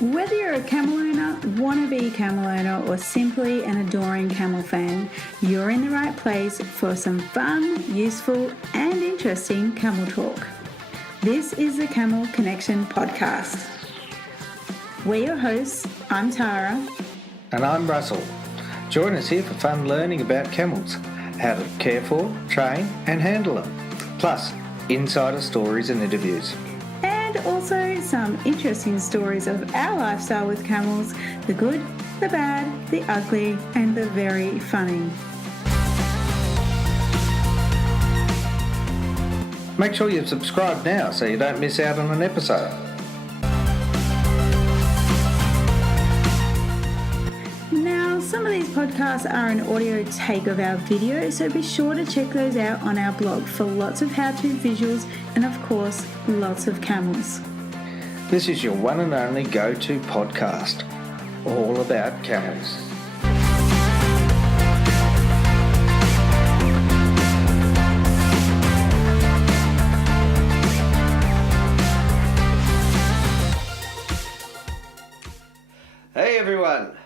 Whether you're a camel owner, wannabe camel owner, or simply an adoring camel fan, you're in the right place for some fun, useful, and interesting camel talk. This is the Camel Connection podcast. We're your hosts. I'm Tara. And I'm Russell. Join us here for fun learning about camels, how to care for, train, and handle them. Plus, insider stories and interviews. And also some interesting stories of our lifestyle with camels, the good, the bad, the ugly, and the very funny. Make sure you've subscribed now so you don't miss out on an episode. Now, some of these podcasts are an audio take of our video, so be sure to check those out on our blog for lots of how-to visuals and, of course, lots of camels. This is your one and only go-to podcast, all about camels. Hey everyone,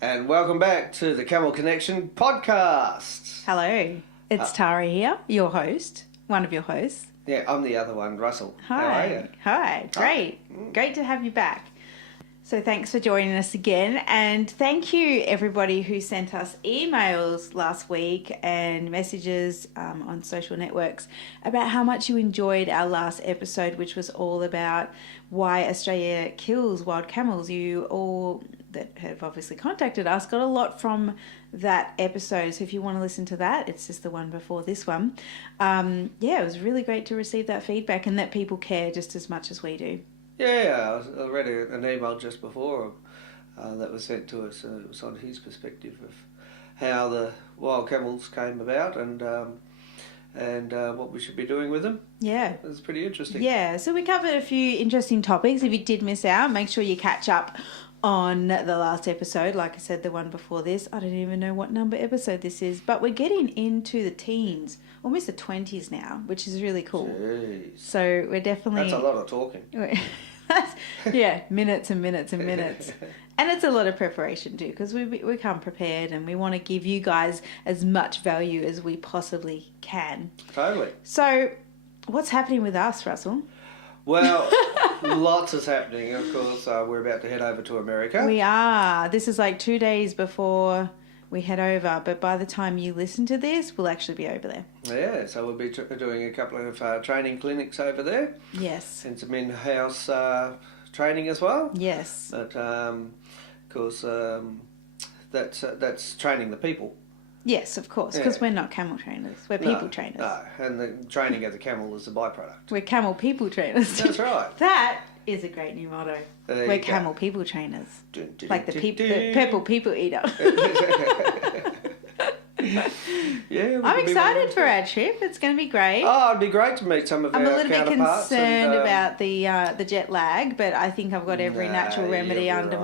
and welcome back to the Camel Connection podcast. Hello, it's Tara here, your host, one of your hosts. Yeah, I'm the other one, Russell. Hi. How are you? Hi, great. Great to have you back. So thanks for joining us again, and thank you everybody who sent us emails last week and messages on social networks about how much you enjoyed our last episode, which was all about why Australia kills wild camels. You all that have obviously contacted us got a lot from that episode, so if you want to listen to that, it's just the one before this one. It was really great to receive that feedback and that people care just as much as we do. Yeah, I read an email just before that was sent to us. It was on his perspective of how the wild camels came about and what we should be doing with them. Yeah. It was pretty interesting. Yeah, so we covered a few interesting topics. If you did miss out, make sure you catch up on the last episode. Like I said, the one before this. I don't even know what number episode this is, but we're getting into the teens, almost the 20s now, which is really cool. Jeez. So we're definitely... That's a lot of talking. Minutes and minutes and minutes. And it's a lot of preparation too, because we come prepared and we want to give you guys as much value as we possibly can. Totally. So what's happening with us, Russell? Well, lots is happening. Of course, we're about to head over to America. We are. This is like 2 days before we head over, but by the time you listen to this, we'll actually be over there. Yeah, so we'll be doing a couple of training clinics over there. Yes. And some in-house training as well. Yes. But, of course, that's training the people. Yes, of course, because we're not camel trainers. We're people trainers. No, and the training of the camel is the byproduct. We're camel people trainers. That's right. That is a great new motto. We're camel people trainers. Like the purple people eater. Yeah, I'm excited for our trip. It's going to be great. Oh, it'd be great to meet some of our counterparts. I'm a little bit concerned about the jet lag, but I think I've got every natural remedy under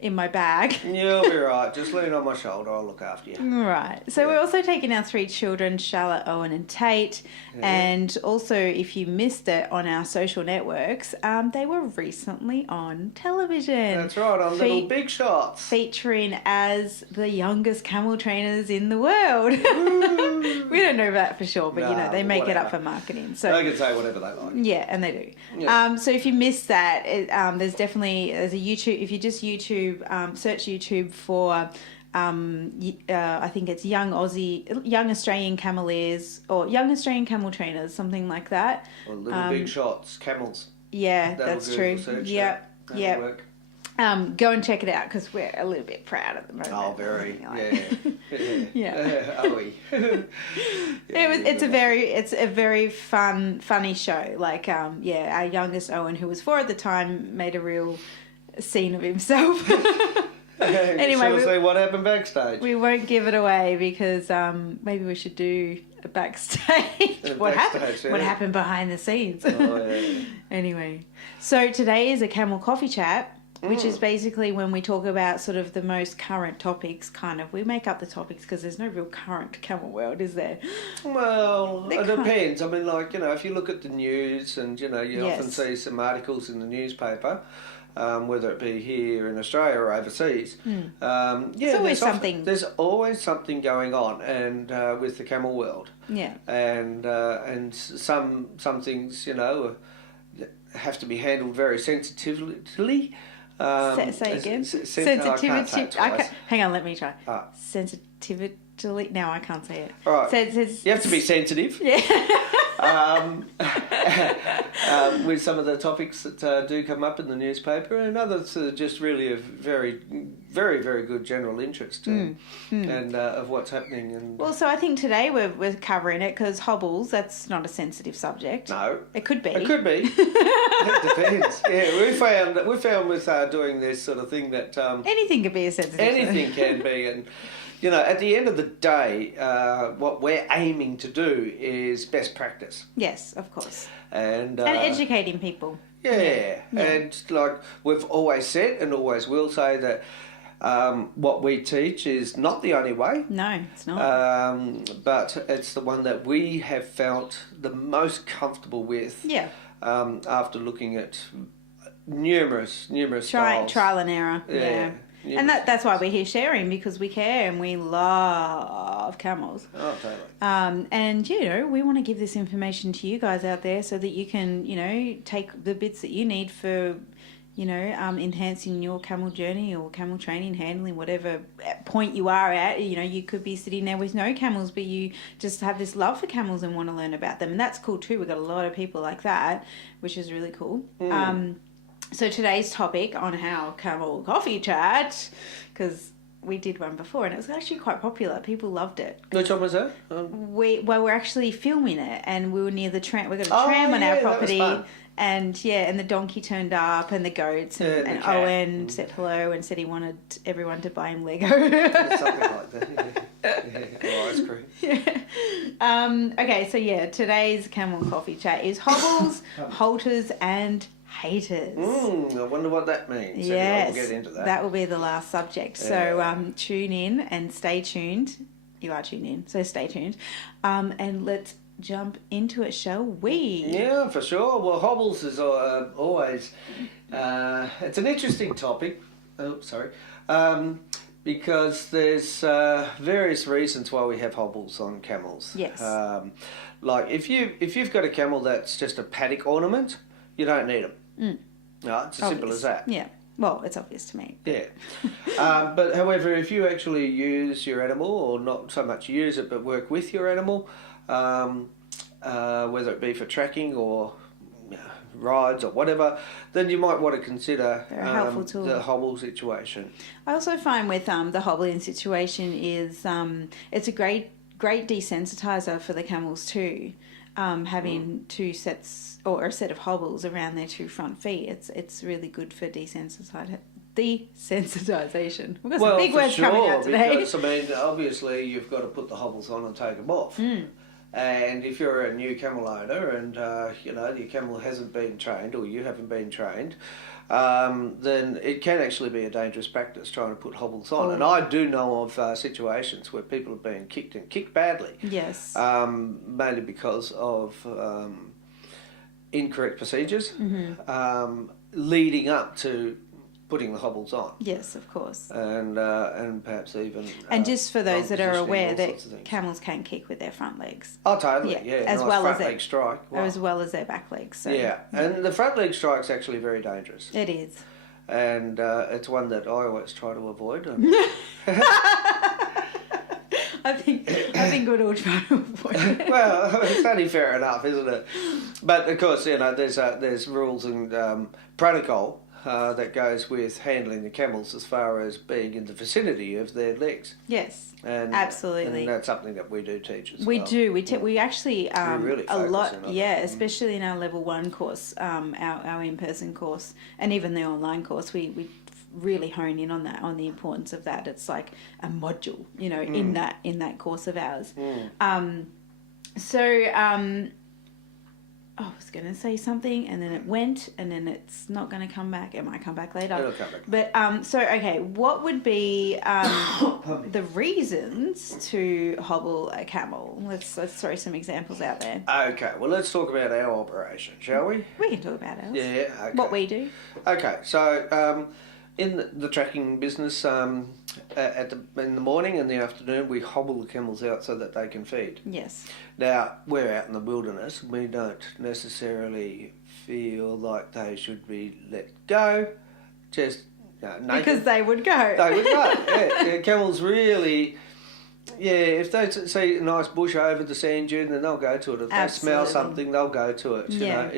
in my bag. You'll be right. Just lean on my shoulder. I'll look after you. Right. So we're also taking our 3 children, Charlotte, Owen and Tate. Yeah. And also, if you missed it on our social networks, they were recently on television. That's right, on Little Big Shots. Featuring as the youngest camel trainers in the world. We don't know that for sure, but they make it up for marketing. So they can say whatever they like. Yeah, and they do. Yeah. So if you missed that, there's a YouTube, if you just search YouTube for I think it's young Australian cameleers or young Australian camel trainers, something like that. Or Little Big Shots, camels. Yeah, that's true. Yep. Go and check it out because we're a little bit proud at the moment. Oh, very. Yeah. Are we? It's a very funny show. Like our youngest Owen, who was 4 at the time, made a real scene of himself. Anyway, we'll see what happened backstage. We won't give it away because maybe we should do a backstage. What happened behind the scenes. Oh, yeah. Anyway, so today is a camel coffee chat. which is basically when we talk about sort of the most current topics, kind of. We make up the topics because there's no real current camel world, is there? Well, it depends. I mean, like, if you look at the news and, you Yes. often see some articles in the newspaper, whether it be here in Australia or overseas. There's always something. There's always something going on, and with the camel world. Yeah. And some things, have to be handled very sensitively. Say again. Sensitivity. Hang on, let me try. Sensitivity. No, I can't say it. All right. You have to be sensitive. Yeah. With some of the topics that do come up in the newspaper, and others are just really of very, very, very good general interest and of what's happening. And well, so I think today we're covering it because hobbles, that's not a sensitive subject. No, it could be. It could be. It depends. Yeah, we found with doing this sort of thing that anything could be a sensitive. Anything can be, and. At the end of the day, what we're aiming to do is best practice. Yes, of course. And educating people. Yeah. And like we've always said and always will say that what we teach is not the only way. No, it's not. But it's the one that we have felt the most comfortable with. Yeah. After looking at numerous styles. Trial and error. Yeah. And that's why we're here sharing, because we care and we love camels. Oh, totally. And, we want to give this information to you guys out there so that you can, take the bits that you need for, enhancing your camel journey or camel training, handling, whatever point you are at. You could be sitting there with no camels, but you just have this love for camels and want to learn about them. And that's cool too. We've got a lot of people like that, which is really cool. So today's topic on our camel coffee chat, because we did one before and it was actually quite popular. People loved it. Which one was that? We're actually filming it, and we were near the tram. We got a tram on our property, and the donkey turned up and the goats, and Owen said hello and said he wanted everyone to buy him Lego. Something like that. Yeah. Ice cream. Yeah. Okay, so today's camel coffee chat is hobbles, halters, and haters. I wonder what that means. Yes, we'll get into that. That will be the last subject. Yeah. So tune in and stay tuned. You are tuned in, so stay tuned. And let's jump into it, shall we? Yeah, for sure. Well, hobbles is always... it's an interesting topic. Oh, sorry. Because there's various reasons why we have hobbles on camels. Yes. Like if you've got a camel that's just a paddock ornament, you don't need them. No, it's as simple as that. Yeah. Well, it's obvious to me. Yeah. But however, if you actually use your animal, or not so much use it, but work with your animal, whether it be for tracking or rides or whatever, then you might want to consider the hobble situation. I also find with the hobbling situation is it's a great desensitizer for the camels too. Having two sets or a set of hobbles around their two front feet, it's really good for desensitization. We've got some big words coming out today. Because, obviously you've got to put the hobbles on and take them off. And if you're a new camel owner and your camel hasn't been trained, or you haven't been trained, then it can actually be a dangerous practice trying to put hobbles on. And I do know of situations where people have been kicked, and kicked badly. Yes. Mainly because of incorrect procedures leading up to putting the hobbles on. Yes, of course. And perhaps even... And just for those that are aware that camels can kick with their front legs. Oh, totally, yeah. As nice well front as their leg strike. Wow. As well as their back legs. So. Yeah, and the front leg strike's actually very dangerous. It is. And it's one that I always try to avoid. I think we'd all try to avoid it. Well, it's only fair enough, isn't it? But of course, there's rules and protocol that goes with handling the camels as far as being in the vicinity of their legs. Yes, and absolutely. And that's something that we do teach as well. We do. We actually really a lot. Yeah, especially in our level 1 course, our in-person course, and even the online course, we really hone in on that, on the importance of that. It's like a module, in I was going to say something and then it went and then it's not going to come back. It might come back later. It'll come back. But, so, okay, what would be the reasons to hobble a camel? Let's throw some examples out there. Okay, well, let's talk about our operation, shall we? We can talk about ours. Yeah, okay. What we do. Okay, so in the tracking business, in the morning and the afternoon, we hobble the camels out so that they can feed. Yes. Now, we're out in the wilderness. We don't necessarily feel like they should be let go, just naked. Because they would go. They would go, yeah. Camels really, if they see a nice bush over the sand dune, then they'll go to it. If they smell something, they'll go to it. You know,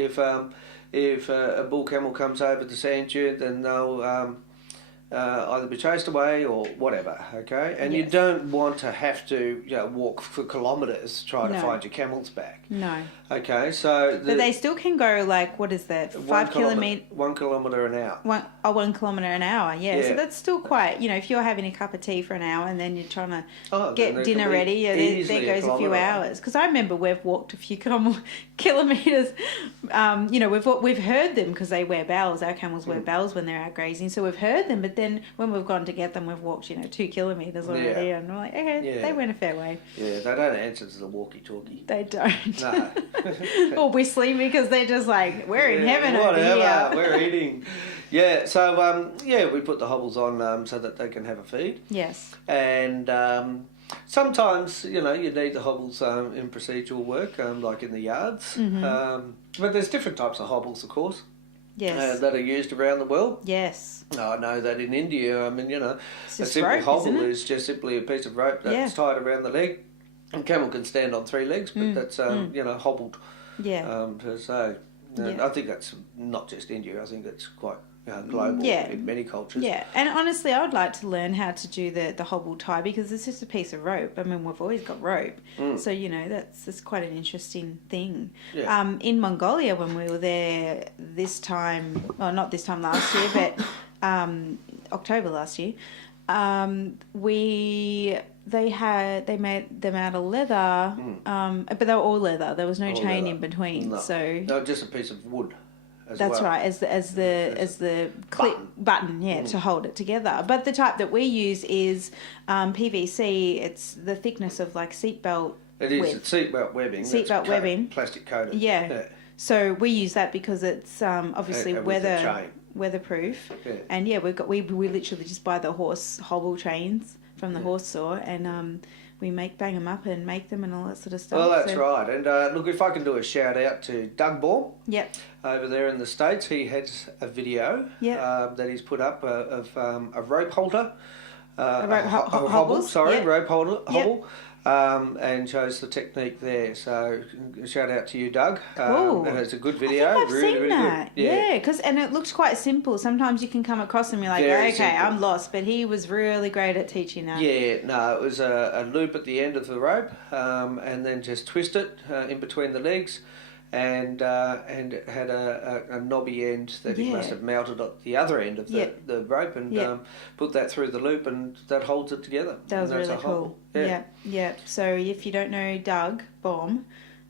if a bull camel comes over the sand dune, then they'll either be chased away or whatever, okay? And you don't want to have to walk for kilometres trying to find your camels back. No. Okay, so... But they still can go, like, what is that, 5 kilometres? 1 kilometre an hour. 1 kilometre an hour, yeah. So that's still quite, if you're having a cup of tea for an hour and then you're trying to get dinner ready, there goes a few hours. Because I remember we've walked a few kilometres. We've heard them because they wear bells. Our camels wear bells when they're out grazing. So we've heard them, but then when we've gone to get them, we've walked, 2 kilometres already. And we're like, okay, they went a fair way. Yeah, they don't answer to the walkie-talkie. They don't. No. Or whistling because they're just like, we're in heaven over here. here. We're eating. Yeah, so, we put the hobbles on so that they can have a feed. Yes. And sometimes, you need the hobbles in procedural work, like in the yards. Mm-hmm. But there's different types of hobbles, of course. Yes. That are used around the world. Yes. I know that in India, a simple rope, hobble is just simply a piece of rope that's tied around the leg. And camel can stand on 3 legs, but that's, hobbled. Yeah. Per se. I think that's not just India, I think it's quite global in many cultures. Yeah, and honestly, I would like to learn how to do the hobble tie because it's just a piece of rope. I mean, we've always got rope. So, that's quite an interesting thing. Yeah. In Mongolia, when we were there this time, well, not this time last year, but October last year, they made them out of leather, but they were all leather. There was no chain in between. No. So just a piece of wood. That's right, as the clip button, to hold it together. But the type that we use is PVC. It's the thickness of like seatbelt. It is. It's seatbelt webbing. Seatbelt webbing. Plastic coated. Yeah. So we use that because it's obviously weatherproof. Yeah. And we literally just buy the horse hobble chains from the horse store and we bang them up and make them and all that sort of stuff. Well, that's right. And look, if I can do a shout out to Doug Baum. Yep. Over there in the States, he has a video that he's put up of a rope halter. Hobble. Rope hobble. Yep. And shows the technique there. So shout out to you, Doug. Cool. And it's a good video. I think I've seen really that. Good. Yeah, and it looks quite simple. Sometimes you can come across them and you're like, Very okay, simple. I'm lost. But he was really great at teaching that. Yeah, no, it was a loop at the end of the rope, and then just twist it in between the legs. And it had a knobby end that he must have mounted at the other end of the rope and put that through the loop and that holds it together. That was really cool. Yeah. So if you don't know Doug Baum,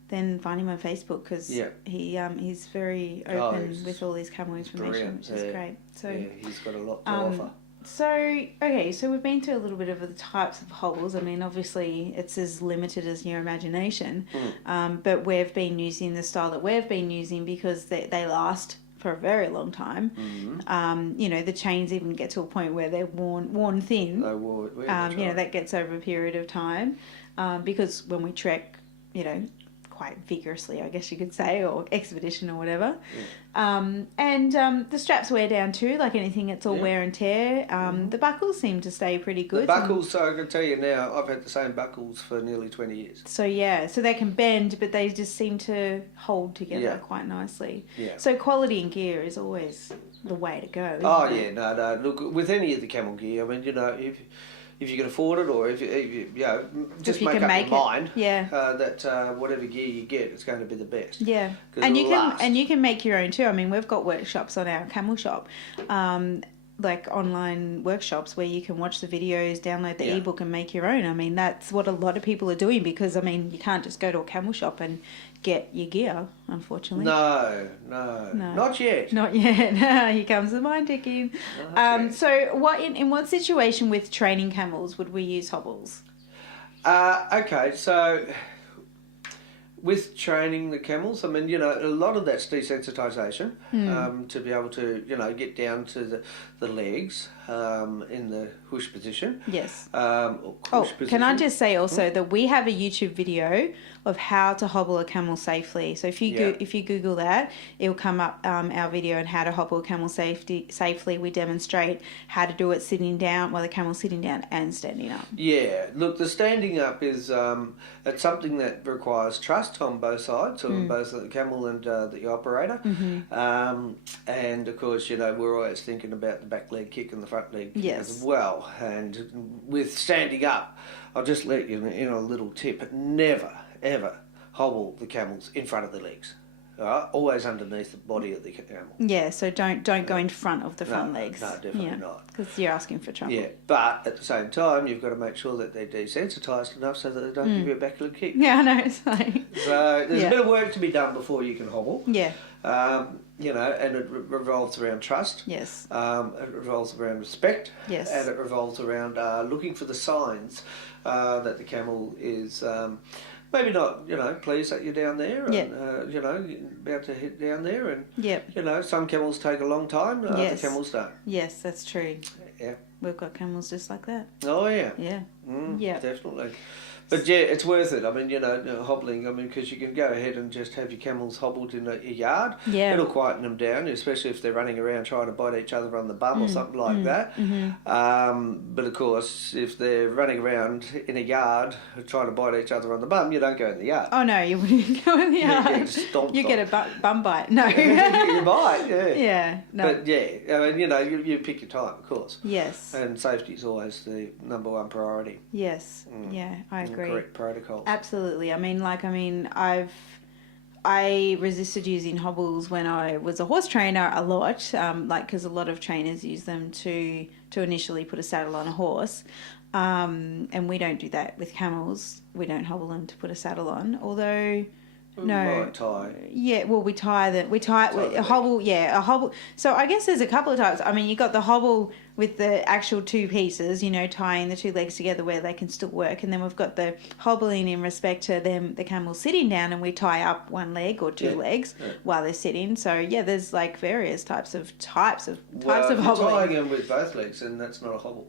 then find him on Facebook because he's very open with all his camel information, which is great. So he's got a lot to offer. So we've been through a little bit of the types of hobbles. I mean, obviously, it's as limited as your imagination, but we've been using the style that we've been using because they last for a very long time. The chains even get to a point where they're worn thin. That gets over a period of time because when we trek, quite vigorously, I guess you could say, or expedition or whatever. The straps wear down too, like anything, it's all wear and tear. The buckles seem to stay pretty good. The buckles, so I can tell you now, I've had the same buckles for nearly 20 years. So they can bend, but they just seem to hold together quite nicely. Yeah. So quality in gear is always the way to go. No. Look, with any of the camel gear, I mean, if you can afford it, or if you just make up your mind that whatever gear you get, it's going to be the best. Yeah, and you can make your own too. I mean, we've got workshops on our camel shop, like online workshops where you can watch the videos, download the ebook, and make your own. I mean, that's what a lot of people are doing because I mean, you can't just go to a camel shop and get your gear, unfortunately. No. Not yet. Not yet. Here comes the mind ticking. So in what situation with training camels would we use hobbles? Okay, so with training the camels, I mean, a lot of that's desensitization to be able to, get down to the legs in the hoosh position. Yes. Or cush position. Can I just say also that we have a YouTube video of how to hobble a camel safely. So if you Google that, it'll come up our video on how to hobble a camel safely. We demonstrate how to do it sitting down while the camel's sitting down and standing up. Yeah, look, the standing up is it's something that requires trust on both sides, on both the camel and the operator. And of course, we're always thinking about the back leg kick and the front leg kick as well. And with standing up, I'll just let you in a little tip: never ever hobble the camels in front of the legs. All right? Always underneath the body of the camel. Yeah, so don't go in front of the front legs. No, definitely not. Because you're asking for trouble. Yeah, but at the same time, you've got to make sure that they're desensitised enough so that they don't give you a back leg kick. Yeah, I know. It's like... So there's a bit of work to be done before you can hobble. Yeah. And it revolves around trust. Yes. It revolves around respect. Yes. And it revolves around looking for the signs that the camel is... maybe not, pleased that you're down there and, about to hit down there. And, some camels take a long time, other camels don't. Yes, that's true. Yeah. We've got camels just like that. Oh, yeah. Yeah. Definitely. But yeah, it's worth it. I mean, hobbling, because you can go ahead and just have your camels hobbled in a yard. Yeah. It'll quieten them down, especially if they're running around trying to bite each other on the bum or something like that. But of course, if they're running around in a yard trying to bite each other on the bum, you don't go in the yard. Oh, no, you wouldn't go in the yard. You get a bum bite. No. You might, yeah. Yeah. No. But yeah, I mean, you pick your time, of course. Yes. And safety is always the number one priority. Yes. Yeah, I agree. Correct protocols. Absolutely. I resisted using hobbles when I was a horse trainer a lot, because a lot of trainers use them to initially put a saddle on a horse. And we don't do that with camels. We don't hobble them to put a saddle on, although... No. Tie. Yeah, well, a hobble. Yeah, a hobble. So I guess there's a couple of types. I mean, you got the hobble with the actual two pieces, tying the two legs together where they can still work, and then we've got the hobbling in respect to the camel sitting down, and we tie up one leg or two legs while they're sitting. So yeah, there's like various types of hobbling. Tying them with both legs, and that's not a hobble.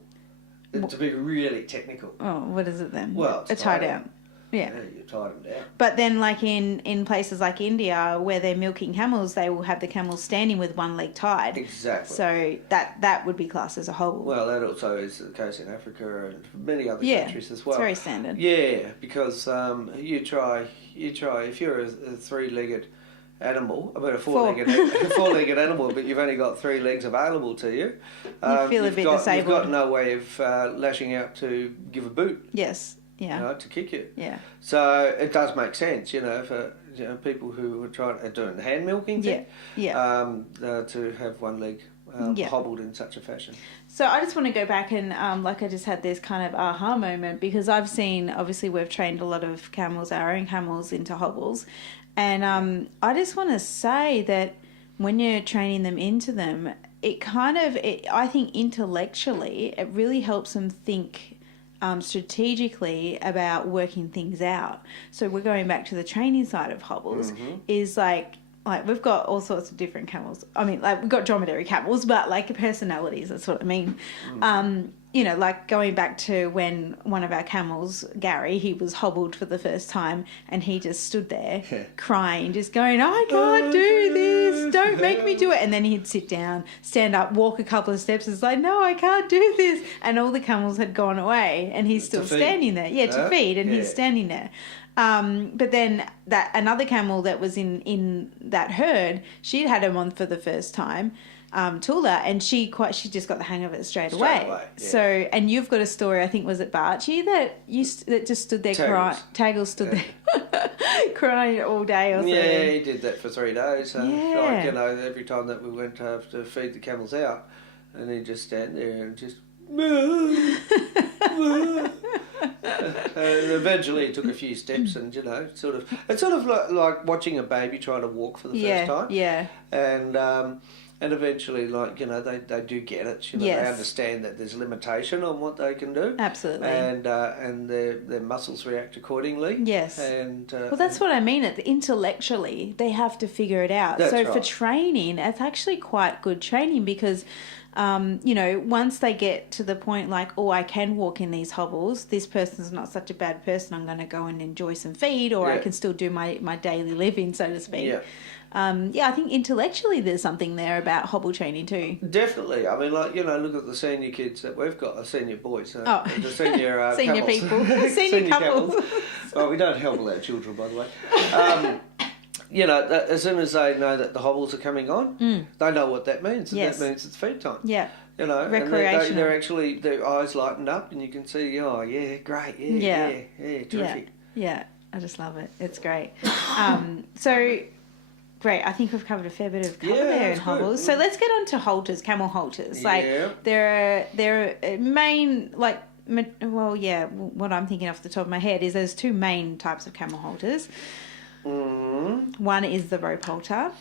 To be really technical. Oh, what is it then? Well, it's a tie down. Yeah, you tied them down. But then, like in places like India, where they're milking camels, they will have the camels standing with one leg tied. Exactly. So that would be classed as a hobble. Well, that also is the case in Africa and many other countries as well. It's very standard. Yeah, because you try if you're a three-legged animal, a four-legged animal, but you've only got three legs available to you. You feel a bit disabled. You've got no way of lashing out to give a boot. Yes. Yeah. To kick you. Yeah. So it does make sense, for people who are doing the hand milking thing. Yeah. To have one leg hobbled in such a fashion. So I just want to go back and I just had this kind of aha moment, because I've seen, obviously we've trained a lot of camels, our own camels, into hobbles, and I just want to say that when you're training them into them, I think intellectually it really helps them think strategically about working things out. So we're going back to the training side of hobbles, is like we've got all sorts of different camels. I mean, like we've got dromedary camels, but like personalities, that's what I mean. Like going back to when one of our camels, Gary, he was hobbled for the first time, and he just stood there crying, just going, I can't do this, don't make me do it. And then he'd sit down, stand up, walk a couple of steps, it's like, no, I can't do this. And all the camels had gone away, and he's still standing there. Yeah, to feed, and he's standing there. But then that another camel that was in that herd, she'd had him on for the first time, Tula, and she just got the hang of it straight away. Yeah. So, and you've got a story, I think, was it Barchi that just stood there crying? Taggle stood there crying all day or something. Yeah, he did that for 3 days. Every time that we went to feed the camels out, and he'd just stand there and just And eventually it took a few steps, and it's sort of like watching a baby try to walk for the first time. Yeah. And eventually, they do get it. They understand that there's limitation on what they can do. Absolutely. And their muscles react accordingly. Yes. And well, that's what I mean. Intellectually, they have to figure it out. That's right. For training, it's actually quite good training because, once they get to the point like, oh, I can walk in these hobbles, this person's not such a bad person, I'm going to go and enjoy some feed, or I can still do my daily living, so to speak. Yeah. I think intellectually there's something there about hobble training too. Definitely. I mean, look at the senior kids that we've got, the senior boys. The senior senior couples. people. Senior couples. Well, we don't hobble our children, by the way. As soon as they know that the hobbles are coming on, they know what that means. And that means it's feed time. Yeah. Recreational. And they're actually, their eyes lighten up and you can see, oh, yeah, great. Yeah, terrific. Yeah, I just love it. It's great. Great. I think we've covered a fair bit of cover there in hobbles. So let's get on to halters, camel halters. They're a main, what I'm thinking off the top of my head is there's two main types of camel halters. One is the rope halter.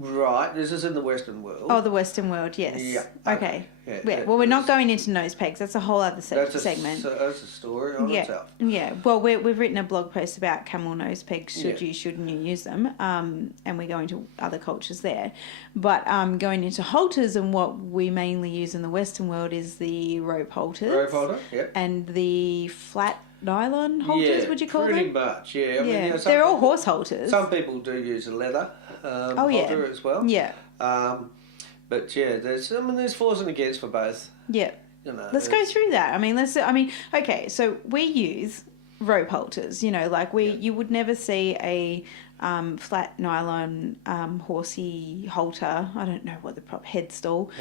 Right, this is in the Western world. Oh, the Western world, yes. Yeah. Okay. Well, we're not going into nose pegs. That's a whole other segment. That's a story on itself. Yeah. Well, we've written a blog post about camel nose pegs. Shouldn't you use them? And we go into other cultures there. But going into halters, and what we mainly use in the Western world is the rope halters. Rope halter, yep. And the flat nylon halters, would you call them? Pretty much, yeah. I mean, they're all horse halters. Some people do use a leather halter as well. Yeah. But there's fours and against for both. Yeah. Let's go through that. Okay, so we use rope halters, you would never see a flat nylon horsey halter. I don't know what the proper headstool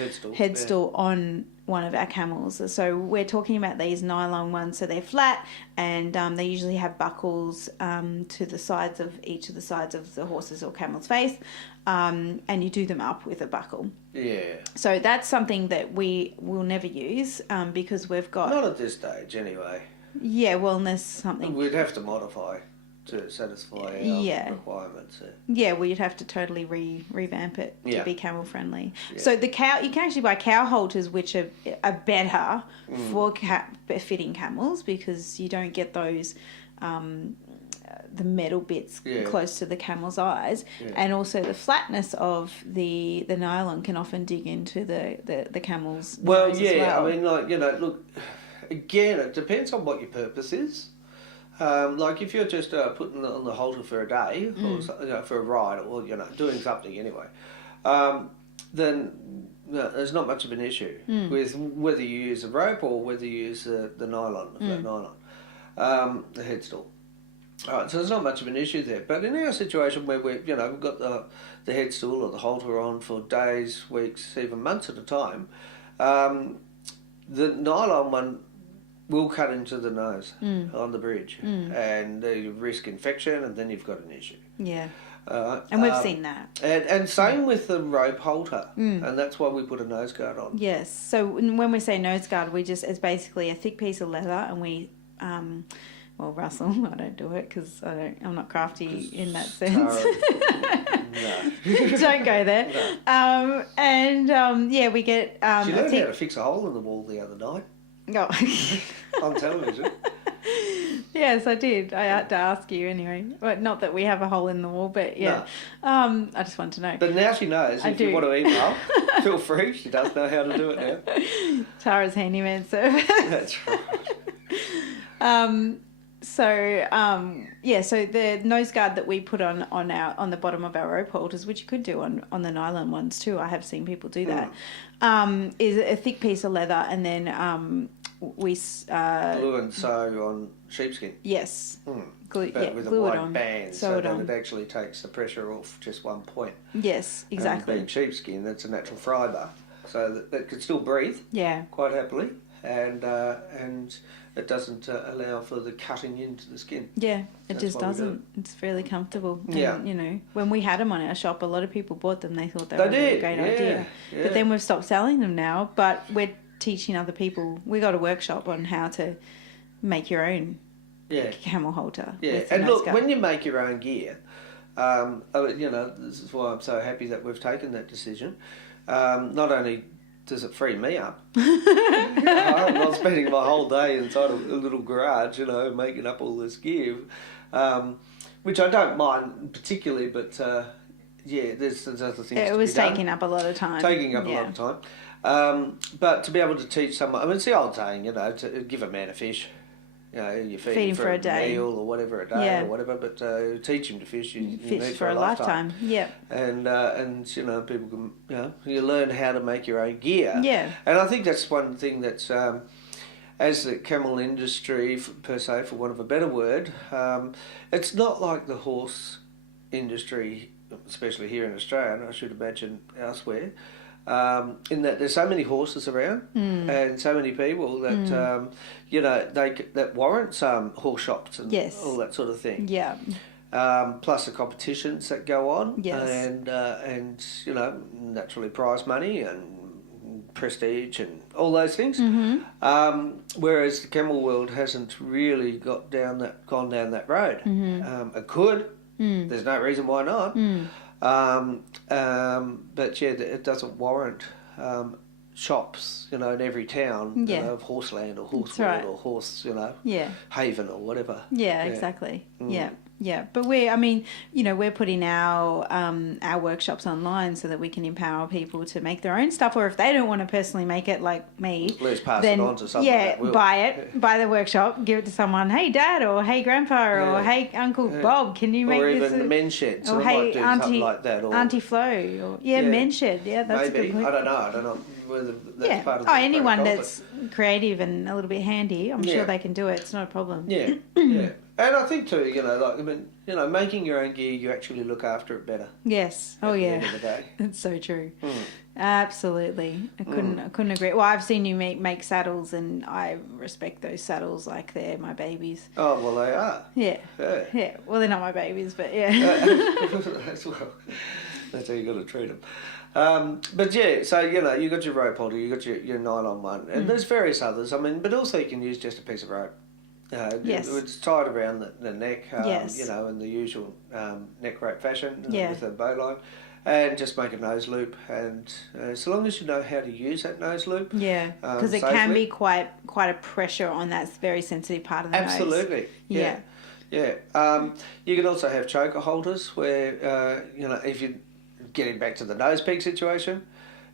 on one of our camels. So we're talking about these nylon ones. So they're flat and they usually have buckles to the sides of each of the sides of the horse's or camel's face, and you do them up with a buckle. Yeah. So that's something that we will never use because we've got... Not at this stage anyway. Yeah, well, unless something... We'd have to modify to satisfy our requirements. Yeah, well, you'd have to totally revamp it to be camel friendly. Yeah. So you can actually buy cow halters, which are better for fitting camels because you don't get those the metal bits close to the camel's eyes, and also the flatness of the nylon can often dig into the camel's nose as well. I mean, look, again, it depends on what your purpose is. If you're just putting it on the halter for a day or for a ride or doing something anyway, then there's not much of an issue with whether you use a rope or whether you use the nylon, the flat nylon, the headstool. All right, so there's not much of an issue there. But in our situation where we've got the headstool or the halter on for days, weeks, even months at a time, the nylon one will cut into the nose on the bridge, and you risk infection, and then you've got an issue. Yeah. And we've seen that. And same with the rope halter, and that's why we put a nose guard on. Yes. So when we say nose guard, it's basically a thick piece of leather, and we, Russell, I don't do it because I'm not crafty in that sense. No. Don't go there. No. We get. She learned how to fix a hole in the wall the other night. Oh. On television. Yes, I did. I had to ask you anyway. Well, not that we have a hole in the wall, but yeah. No. I just want to know. But now she knows. If you want to email, feel free. She does know how to do it now. Tara's handyman service. That's right. So the nose guard that we put on the bottom of our rope halters, which you could do on the nylon ones too, I have seen people do that, is a thick piece of leather, and then we glue and sew on sheepskin. Yes. With a wide band, so that it actually takes the pressure off just one point. Yes, exactly. And being sheepskin, that's a natural fibre, so that could still breathe. Yeah. Quite happily, and it doesn't allow for the cutting into the skin. Yeah, it just doesn't. It's fairly comfortable. Yeah. And, when we had them on our shop, a lot of people bought them. They thought they were a great idea. Yeah. But then we've stopped selling them now. But we're teaching other people. We got a workshop on how to make your own camel halter. Yeah, with the and nose look, guard. when you make your own gear, this is why I'm so happy that we've taken that decision. Not only does it free me up, I'm not spending my whole day inside a little garage, making up all this gear, which I don't mind particularly, but there's other things. It was taking up a lot of time. Taking up a lot of time. But to be able to teach someone, it's the old saying, to give a man a fish. You feed him for a day. Meal or whatever a day or whatever, but teach him to fish. You fish need for a lifetime. Yeah. And people can, you learn how to make your own gear. Yeah. And I think that's one thing that's, as the camel industry, per se, for want of a better word, it's not like the horse industry, especially here in Australia, and I should imagine elsewhere, in that there's so many horses around and so many people that that warrant some horse shops and all that sort of thing. Yeah. Plus the competitions that go on, yes. and naturally prize money and prestige and all those things. Mm-hmm. Whereas the camel world hasn't really gone down that road. Mm-hmm. It could. There's no reason why not. But it doesn't warrant shops, in every town, of Horseland or Horsewood or Horse, Haven or whatever. Yeah, exactly. Yeah. But we're putting our workshops online so that we can empower people to make their own stuff, or if they don't want to personally make it like me, let's pass it on to someone. Yeah, buy the workshop, give it to someone. Hey, Dad, or hey, Grandpa, or hey, Uncle Bob, can you make this? Or even the men's shed. So or hey, Auntie, something like that. Or Auntie Flo. Or, men's shed. Yeah, that's maybe. a good point. I don't know whether that's part of the anyone protocol, that's creative and a little bit handy, I'm sure they can do it. It's not a problem. Yeah, yeah. And I think too, making your own gear, you actually look after it better. Yes. At the end of the day. It's so true. Absolutely. I couldn't agree. Well, I've seen you make saddles, and I respect those saddles like they're my babies. Oh, well, they are. Yeah. Well, they're not my babies, but yeah. That's how you got to treat them. But yeah, so you got your rope holder, you got your nylon one, and there's various others. But also you can use just a piece of rope. Yes. It's tied around the neck, yes. In the usual neck rope fashion yeah. with a bowline, and just make a nose loop. And so long as you know how to use that nose loop, because it can be quite a pressure on that very sensitive part of the nose. Absolutely, yeah. You can also have choker holders where if you're getting back to the nose peak situation.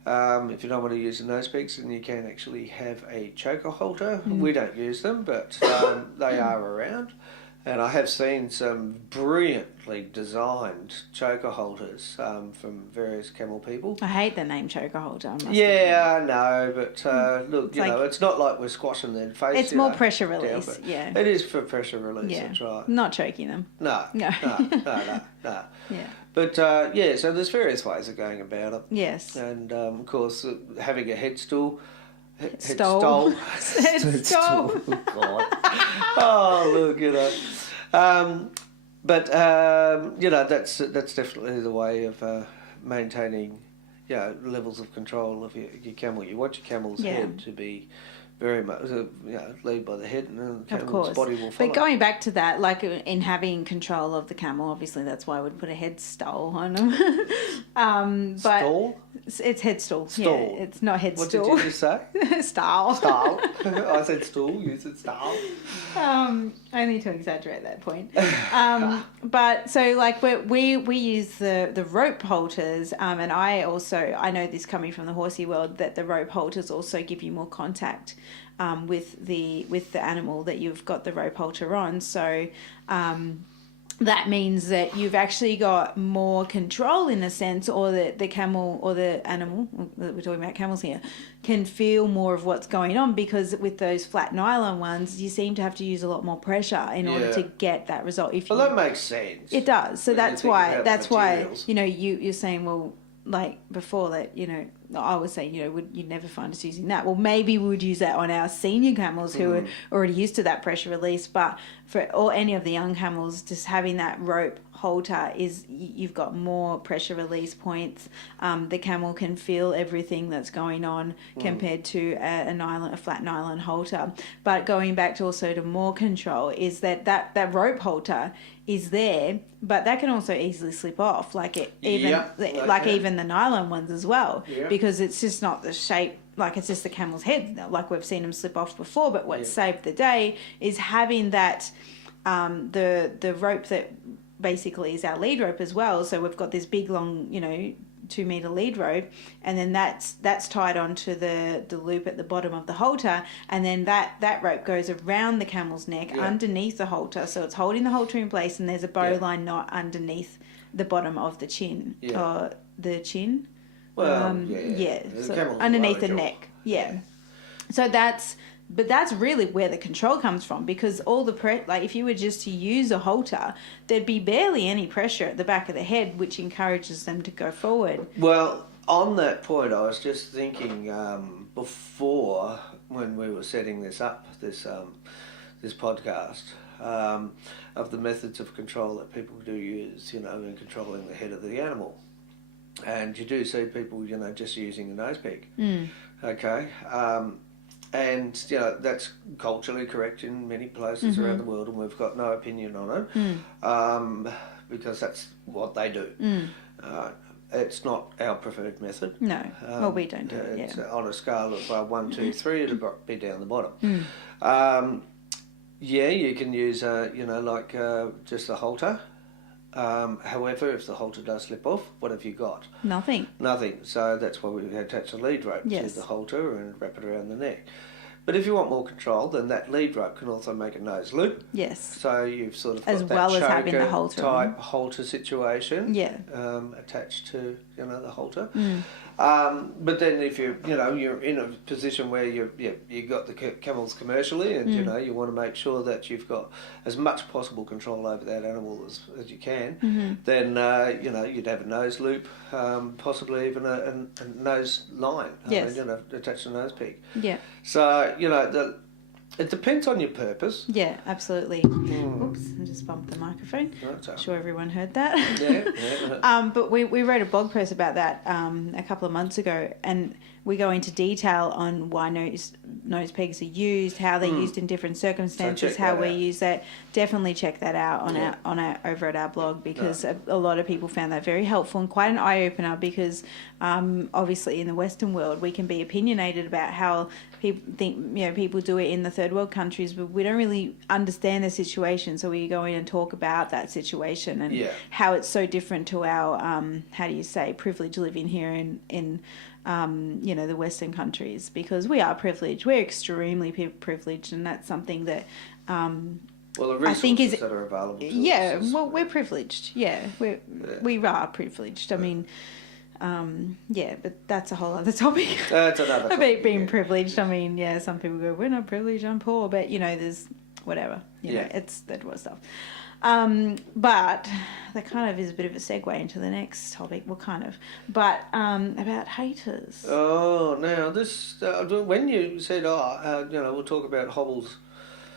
If you don't want to use the nose peaks, then you can actually have a choker halter. We don't use them, but they are around. And I have seen some brilliantly designed choker halters from various camel people. I hate the name choker halter. I know, but look, it's not like we're squashing their face. It's more pressure release, It is for pressure release, that's right. Not choking them. No. Yeah. But so there's various ways of going about it. Yes. And of course, having a head stool. Head stole. Head stole. Oh, God. Oh, look, but that's definitely the way of maintaining levels of control of your camel. You want your camel's head to be very much, lead by the head, and the camel's body will follow. But going back to that, like in having control of the camel, obviously that's why I would put a head stole on them. But stole? It's head stool. Stall. Yeah, it's not head what stool. What did you just say? Style. Style. I said stool. You said style. Only to exaggerate that point. But so like we use the rope halters, and I know this coming from the horsey world that the rope halters also give you more contact with the animal that you've got the rope halter on. So that means that you've actually got more control in a sense, or the camel or the animal, we're talking about camels here, can feel more of what's going on, because with those flat nylon ones, you seem to have to use a lot more pressure in order to get that result. That makes sense. It does. So that's why you're saying, well, like before that, I was saying, you'd never find us using that. Well, maybe we would use that on our senior camels who are already used to that pressure release. But for any of the young camels, just having that rope halter is you've got more pressure release points. The camel can feel everything that's going on compared to a flat nylon halter. But going back to also to more control is that rope halter is there, but that can also easily slip off, even the nylon ones as well, because it's just not the shape. Like, it's just the camel's head, like we've seen them slip off before. But what saved the day is having that, the rope that basically is our lead rope as well. So we've got this big, long, 2 meter lead rope, and then that's tied onto the loop at the bottom of the halter, and then that rope goes around the camel's neck underneath the halter. So it's holding the halter in place, and there's a bowline knot underneath the bottom of the chin, or the chin. Well, so underneath the neck. Yeah. So that's really where the control comes from, because all the if you were just to use a halter, there'd be barely any pressure at the back of the head, which encourages them to go forward. Well, on that point, I was just thinking before, when we were setting this up, this podcast, of the methods of control that people do use, in controlling the head of the animal. And you do see people, just using a nose peg. Okay. And, that's culturally correct in many places around the world, and we've got no opinion on it, because that's what they do. It's not our preferred method. No, well, we don't do it, It's on a scale of 1, 2, 3, it'll be down the bottom. You can use, just a halter. However, if the halter does slip off, what have you got? Nothing. So that's why we attach a lead rope to the halter and wrap it around the neck. But if you want more control, then that lead rope can also make a nose loop. Yes. So you've sort of got as well as having the halter type halter situation. Yeah. Attached to the halter. But then if you're in a position where you got the camels commercially, and you want to make sure that you've got as much possible control over that animal as you can, then you'd have a nose loop, possibly even a nose line. Yes. Attached to a nose peg. Yeah. So it depends on your purpose. Yeah, absolutely. Oops, I just bumped the microphone. I'm sure everyone heard that. Yeah. But we wrote a blog post about that a couple of months ago, and we go into detail on why nose pegs are used, how they're used in different circumstances, how we use that. Definitely check that out on our over at our blog, because a lot of people found that very helpful and quite an eye opener, because obviously in the Western world we can be opinionated about how people think people do it in the third world countries, but we don't really understand the situation. So we go in and talk about that situation and how it's so different to our privilege living here in the Western countries, because we are privileged. We're extremely privileged, and that's something that the resources that are available to us. We're privileged. We are privileged. I mean, but that's a whole other topic. That's another topic. About being privileged. I mean, some people go, we're not privileged, I'm poor, but there's whatever. It's that sort of stuff. But that kind of is a bit of a segue into the next topic. Well, kind of. But about haters. Oh, now this, when you said, we'll talk about hobbles.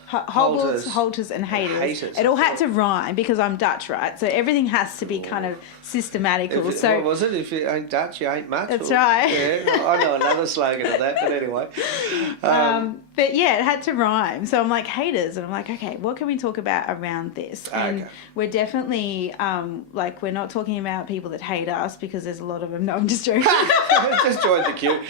Halters and haters. It all had to rhyme, because I'm Dutch, right? So everything has to be kind of systematical. What was it? If you ain't Dutch, you ain't much. That's right. Yeah, I know another slogan of that, but anyway. But it had to rhyme. So I'm like, haters. And I'm like, okay, what can we talk about around this? And we're definitely, we're not talking about people that hate us, because there's a lot of them. No, I'm just joking. Just join the queue.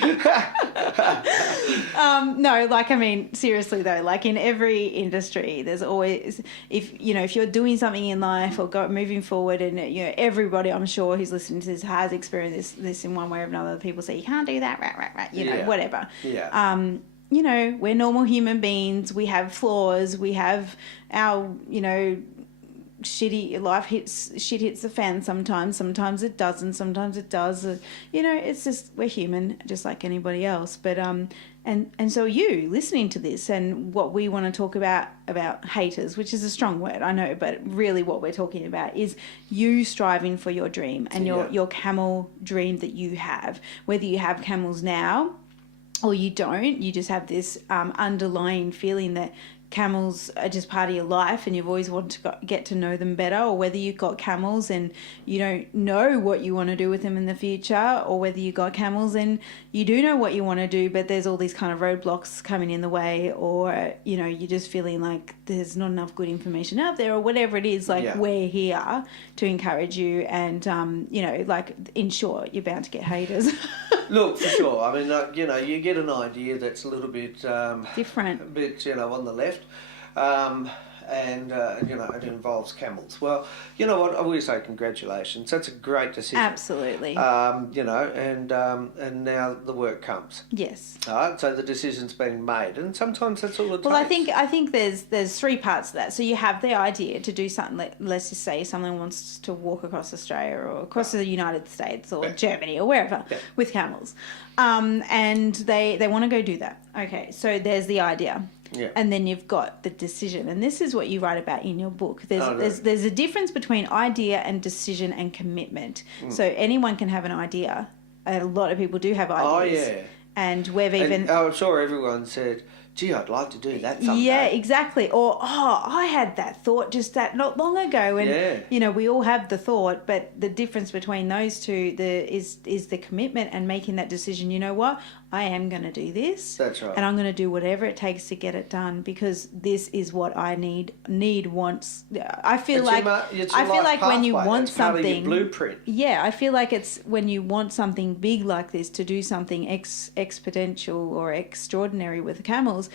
No, seriously though, in every industry there's always, if you're doing something in life or moving forward, and everybody I'm sure who's listening to this has experienced this in one way or another. People say you can't do that, right, whatever. We're normal human beings. We have flaws. We have our shit hits the fan sometimes it doesn't, sometimes it does. It's just, we're human just like anybody else. But and so you listening to this, and what we want to talk about haters, which is a strong word, I know, but really what we're talking about is you striving for your dream and your camel dream that you have, whether you have camels now or you don't. You just have this underlying feeling that camels are just part of your life and you've always wanted to get to know them better, or whether you've got camels and you don't know what you want to do with them in the future, or whether you got camels and you do know what you want to do, but there's all these kind of roadblocks coming in the way, or, you're just feeling like there's not enough good information out there, or whatever it is, we're here to encourage you and, in short, you're bound to get haters. Look, for sure. I mean, you get an idea that's a little bit different, a bit, on the left, and it involves camels. Well, you know what? I always say congratulations. That's a great decision. Absolutely. And now the work comes. Yes. All right. So the decision's been made, and sometimes that's all it takes. Well, I think there's three parts to that. So you have the idea to do something. Let's just say someone wants to walk across Australia or across the United States or Germany or wherever with camels, and they want to go do that. Okay. So there's the idea. Yeah. And then you've got the decision, and this is what you write about in your book. There's a difference between idea and decision and commitment. So anyone can have an idea. A lot of people do have ideas. Oh yeah. And we've even. I'm sure everyone said, "Gee, I'd like to do that someday." Yeah, exactly. Or I had that thought just that not long ago, and we all have the thought, but the difference between those two is the commitment and making that decision. You know what? I am going to do this. That's right. And I'm going to do whatever it takes to get it done because this is what I need, wants. I feel like when you want something, part of your blueprint. Yeah, I feel like it's when you want something big like this to do something exponential or extraordinary with camels.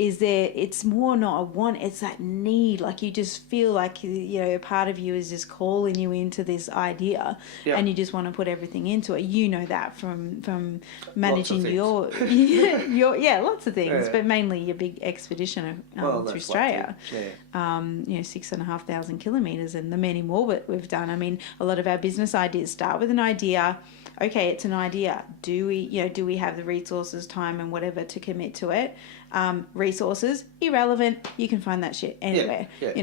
It's more not a want, it's that need. Like you just feel like a part of you is just calling you into this idea, and you just want to put everything into it. You know that from managing your lots of things, but mainly your big expedition through Australia. 6,500 kilometres and the many more we've done. I mean, a lot of our business ideas start with an idea. Okay, it's an idea. Do we have the resources, time, and whatever to commit to it? Resources irrelevant. You can find that shit anywhere. Yeah.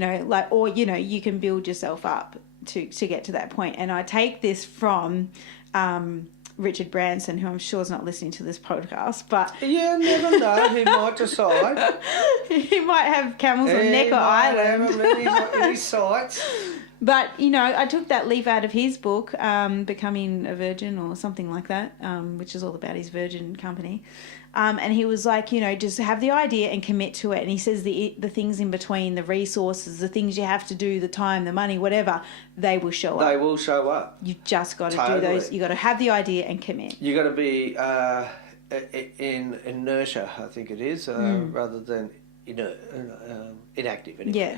You can build yourself up to get to that point. And I take this from Richard Branson, who I'm sure is not listening to this podcast, but never know. He might decide. He might have camels on Necker Island. In his sights. But, I took that leaf out of his book, Becoming a Virgin or something like that, which is all about his virgin company. And he was like, just have the idea and commit to it. And he says the things in between, the resources, the things you have to do, the time, the money, whatever, they will show up. They will show up. You've just got to do those. You've got to have the idea and commit. You've got to be in inertia, I think it is, rather than inactive anyway.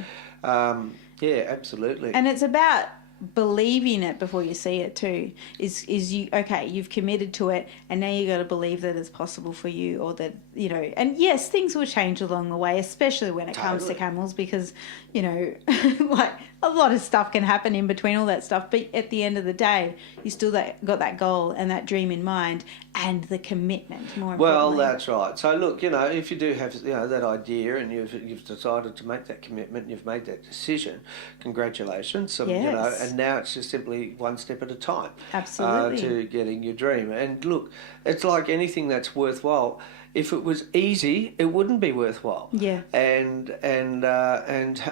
Yeah, absolutely. And it's about believing it before you see it too. You've committed to it, and now you got to believe that it's possible for you, or that and yes, things will change along the way, especially when it comes to camels, because like a lot of stuff can happen in between all that stuff, but at the end of the day you still got that goal and that dream in mind and the commitment, more importantly. Well, that's right. So look, if you do have that idea and you've decided to make that commitment, you've made that decision, congratulations. Yes. And now it's just simply one step at a time. Absolutely. To getting your dream. And look, it's like anything that's worthwhile. If it was easy, it wouldn't be worthwhile. Yeah. And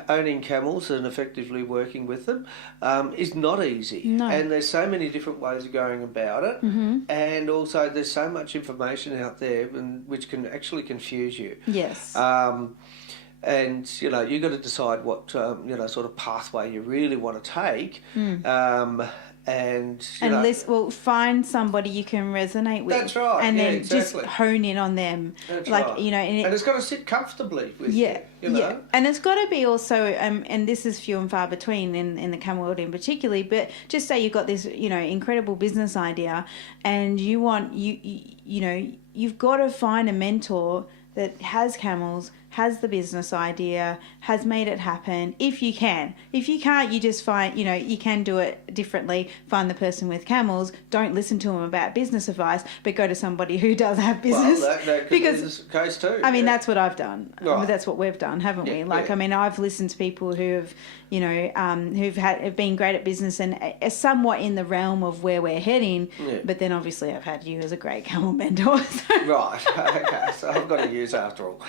owning camels and effectively working with them is not easy. No. And there's so many different ways of going about it. Mm-hmm. And also there's so much information out there which can actually confuse you. Yes. And you've got to decide what sort of pathway you really want to take. And find somebody you can resonate with. That's right. And then exactly. just hone in on them. That's like right. And it's got to sit comfortably with you. Yeah. And it's got to be also and this is few and far between in the camel world in particular, but just say you've got this incredible business idea, and you want you've got to find a mentor that has camels, has the business idea, has made it happen, if you can. If you can't, you just find, you can do it differently. Find the person with camels. Don't listen to them about business advice, but go to somebody who does have business. Well, that could be the case too. I mean, that's what I've done. Right. That's what we've done, haven't we? Yeah. I mean, I've listened to people who have, have been great at business and are somewhat in the realm of where we're heading. Yeah. But then obviously I've had you as a great camel mentor. Right. Okay. So I've got to use after all.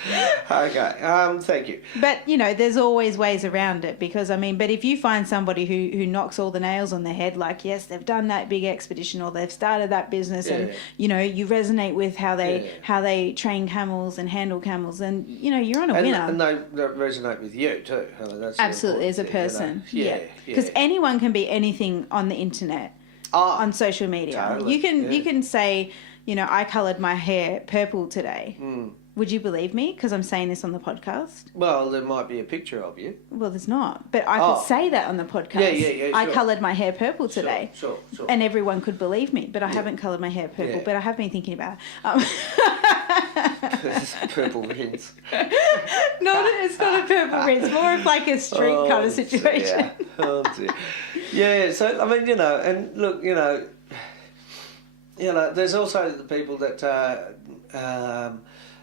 Okay. Okay. Thank you. But, there's always ways around it because, but if you find somebody who knocks all the nails on the head, like, yes, they've done that big expedition or they've started that business and, you resonate with how they train camels and handle camels and, you're on a winner. And they resonate with you too. That's absolutely, as a person. Because anyone can be anything on the internet, on social media. Totally. You can say, I coloured my hair purple today. Would you believe me? Because I'm saying this on the podcast. Well, there might be a picture of you. Well, there's not. But I could say that on the podcast. Yeah, I coloured my hair purple today. Sure. And everyone could believe me. But I haven't coloured my hair purple. But I have been thinking about it. Purple rinse. It's not a purple rinse. It's more of like a street kind of situation. Dear. Yeah, so, and look, there's also the people that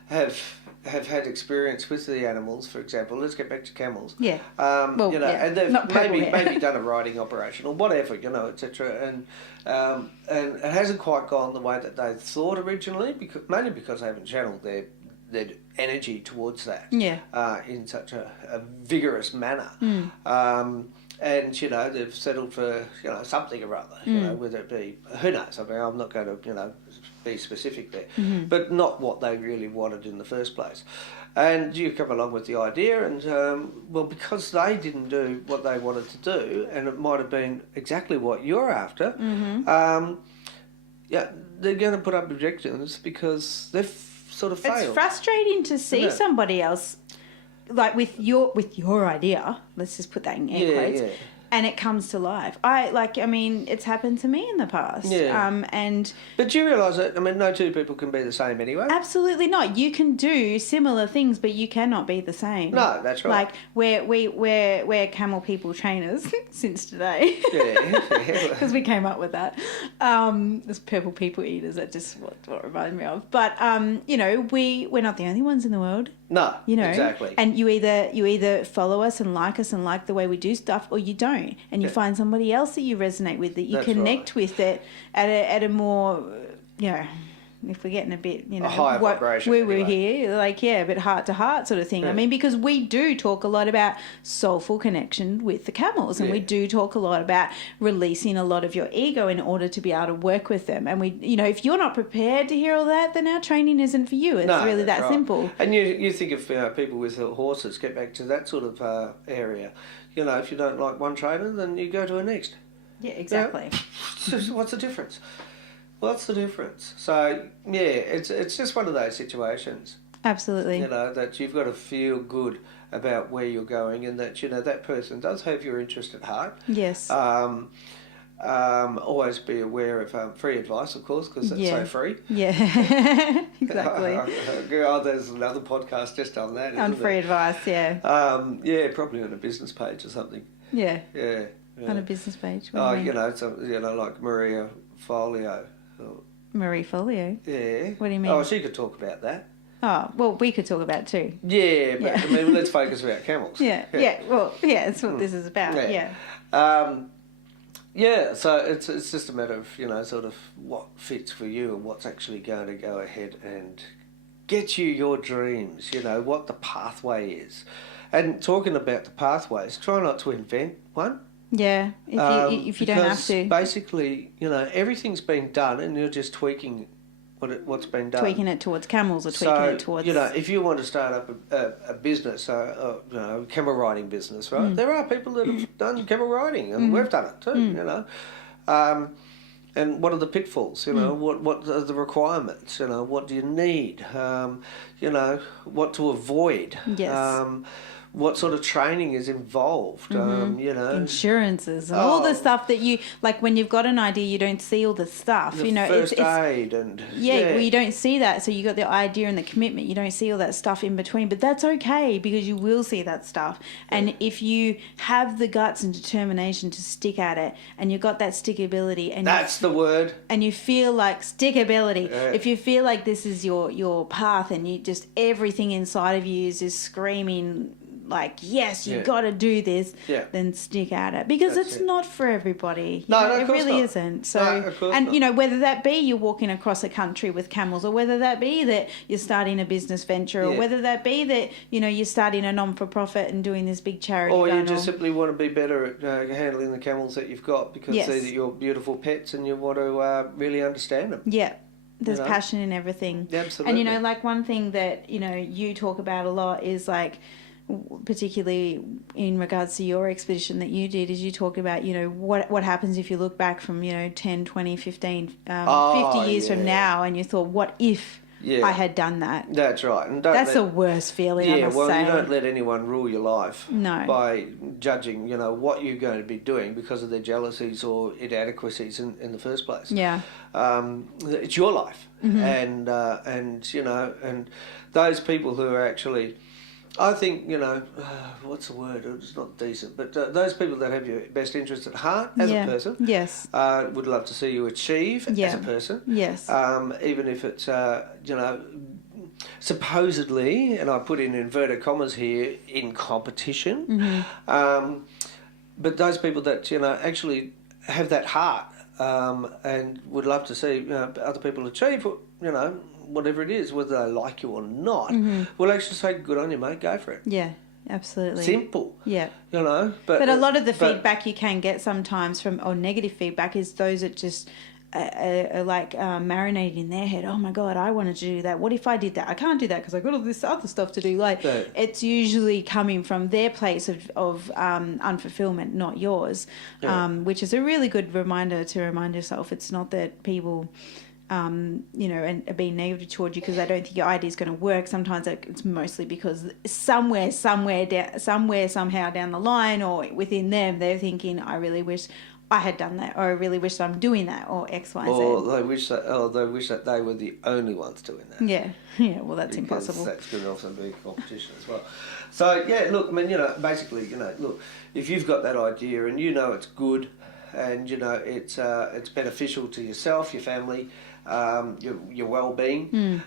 have had experience with the animals. For example, let's get back to camels. Yeah. And they've maybe done a riding operation or whatever, etc. And it hasn't quite gone the way that they thought originally, mainly because they haven't channeled their energy towards that. Yeah. In such a vigorous manner. And, they've settled for, something or other, whether it be, who knows, I'm not going to, be specific there, but not what they really wanted in the first place. And you come along with the idea and, because they didn't do what they wanted to do, and it might have been exactly what you're after, they're going to put up objections because they've sort of failed. It's frustrating to see somebody else like with your idea, let's just put that in air quotes, and it comes to life. It's happened to me in the past. But do you realise that, no two people can be the same anyway? Absolutely not. You can do similar things, but you cannot be the same. No, that's right. Like, we're camel people trainers since today. Because we came up with that. There's purple people eaters, that's just what reminded me of. But, we're not the only ones in the world. No, exactly. And you either follow us and like the way we do stuff, or you don't. And you find somebody else that you resonate with, that you connect with, that at a more, if we're getting a bit, a higher vibration. We were here, but heart to heart sort of thing. Yeah. Because we do talk a lot about soulful connection with the camels, and we do talk a lot about releasing a lot of your ego in order to be able to work with them. And we, if you're not prepared to hear all that, then our training isn't for you. It's really that simple. And you think of people with horses, get back to that sort of area. If you don't like one trainer, then you go to a next. Yeah, exactly. What's the difference? What's the difference? So, it's just one of those situations. Absolutely. That you've got to feel good about where you're going, and that, that person does have your interest at heart. Yes. Always be aware of free advice, of course, because it's so free. Yeah, exactly. There's another podcast just on that, on free advice, probably on a business page or something. Yeah. Yeah. On a business page. Like Maria Folio. Marie Folio? Yeah. What do you mean? Oh, she could talk about that. Oh, well, we could talk about it too. Yeah, but let's focus about camels. That's what this is about. So it's just a matter of, sort of what fits for you and what's actually going to go ahead and get you your dreams, what the pathway is. And talking about the pathways, try not to invent one. Yeah, if you don't have to. Basically, everything's been done and you're just tweaking what's been done. Tweaking it towards camels or tweaking it towards... if you want to start up a business, a camel riding business, right? There are people that have done camel riding, and we've done it too, and what are the pitfalls, what are the requirements, what do you need, what to avoid. Yes. What sort of training is involved, Insurances and all the stuff that you, like when you've got an idea, you don't see all the stuff, first aid and... well, you don't see that, so you got the idea and the commitment, you don't see all that stuff in between, but that's okay, because you will see that stuff, and if you have the guts and determination to stick at it, and you've got that stickability, and that's the word, and you feel like stickability, if you feel like this is your path, and you just, everything inside of you is just screaming like, yes, you Yeah. got to do this, Yeah. then stick at it, because That's it's it. not for everybody. No, It of course really not. isn't. So, No, of course and not. you know, whether that be you're walking across a country with camels, or whether that be that you're starting a business venture, or Yeah. whether that be that, you know, you're starting a non-for-profit and doing this big charity Or run, you just simply want to be better at handling the camels that you've got, because Yes. they're your beautiful pets and you want to really understand them. yeah. There's know? passion in everything. Absolutely. And, you know, like one thing that, you know, you talk about a lot is like, particularly in regards to your expedition that you did, is you talk about, you know, what happens if you look back from, you know, 10, 20, 15, 50 years from now, and you thought, what if I had done that? That's right. And That's the worst feeling, I must say. you don't let anyone rule your life No. by judging, you know, what you're going to be doing because of their jealousies or inadequacies in the first place. Yeah. It's your life. And you know, and those people who are actually, I think, you know, what's the word? It's not decent, but those people that have your best interest at heart as a person, Yes. would love to see you achieve as a person. Yes. Even if it's, you know, supposedly, and I put in inverted commas here, in competition. But those people that, you know, actually have that heart and would love to see, you know, other people achieve, you know, whatever it is, whether they like you or not, will actually say, good on you, mate, go for it. Yeah, absolutely. Simple. Yeah. You know, but a lot of the feedback you can get sometimes from, or negative feedback, is those that just are like marinated in their head. Oh my God, I wanted to do that. What if I did that? I can't do that because I've got all this other stuff to do. Like, it's usually coming from their place of unfulfillment, not yours, which is a really good reminder to remind yourself. It's not that people, you know, and are being negative towards you because they don't think your idea is going to work. Sometimes it's mostly because somehow down the line or within them, they're thinking, I really wish I had done that, or I really wish I'm doing that, or X, Y, Z. Or they wish that they were the only ones doing that. Yeah, well, that's because impossible. That's going to also be competition as well. So, yeah, look, I mean, you know, basically, you know, look, if you've got that idea and you know it's good and, you know, it's beneficial to yourself, your family, your well-being,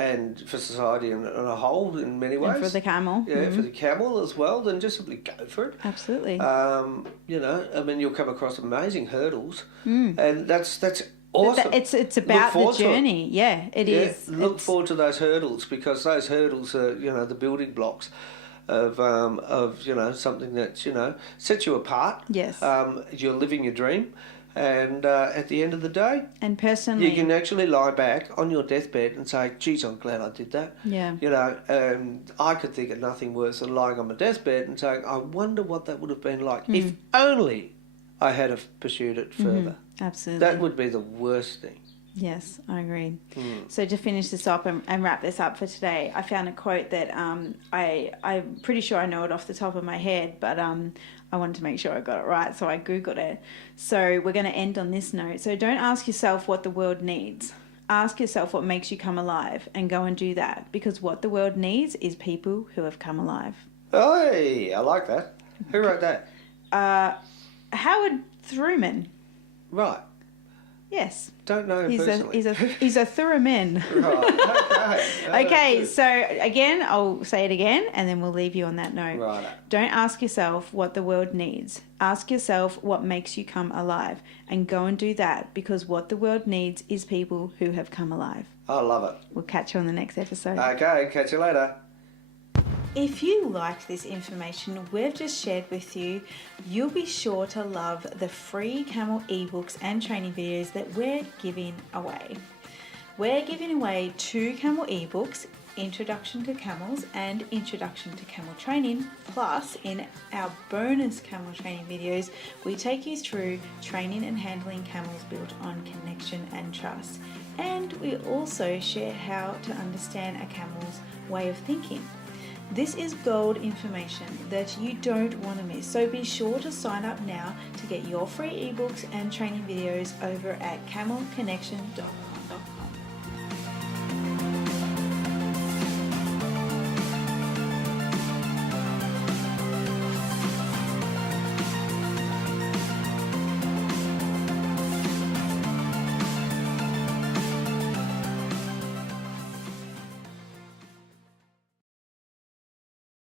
and for society on a whole in many ways. And for the camel. Yeah, for the camel as well, then just simply go for it. Absolutely. You know, I mean, you'll come across amazing hurdles, and that's awesome. It's about the journey. Yeah, it is. Look forward to those hurdles, because those hurdles are, you know, the building blocks of you know, something that, you know, sets you apart. Yes. You're living your dream. And at the end of the day, and personally, you can actually lie back on your deathbed and say, geez, I'm glad I did that. Yeah. You know, I could think of nothing worse than lying on my deathbed and saying, I wonder what that would have been like if only I had have pursued it further. Absolutely. That would be the worst thing. Yes, I agree. So to finish this up and wrap this up for today, I found a quote that I'm pretty sure I know it off the top of my head, but I wanted to make sure I got it right, so I Googled it. So we're going to end on this note. So don't ask yourself what the world needs. Ask yourself what makes you come alive, and go and do that, because what the world needs is people who have come alive. Hey, I like that. Who wrote that? Howard Thurman. Right. Yes. Don't know him personally. He's a Thurman. Right. Okay, so again, I'll say it again, and then we'll leave you on that note. Right. Don't ask yourself what the world needs. Ask yourself what makes you come alive, and go and do that, because what the world needs is people who have come alive. I love it. We'll catch you on the next episode. Okay, catch you later. If you liked this information we've just shared with you, you'll be sure to love the free Camel ebooks and training videos that we're giving away. We're giving away 2 Camel ebooks, Introduction to Camels and Introduction to Camel Training. Plus, in our bonus camel training videos, we take you through training and handling camels built on connection and trust. And we also share how to understand a camel's way of thinking. This is gold information that you don't want to miss, so be sure to sign up now to get your free ebooks and training videos over at camelconnection.com.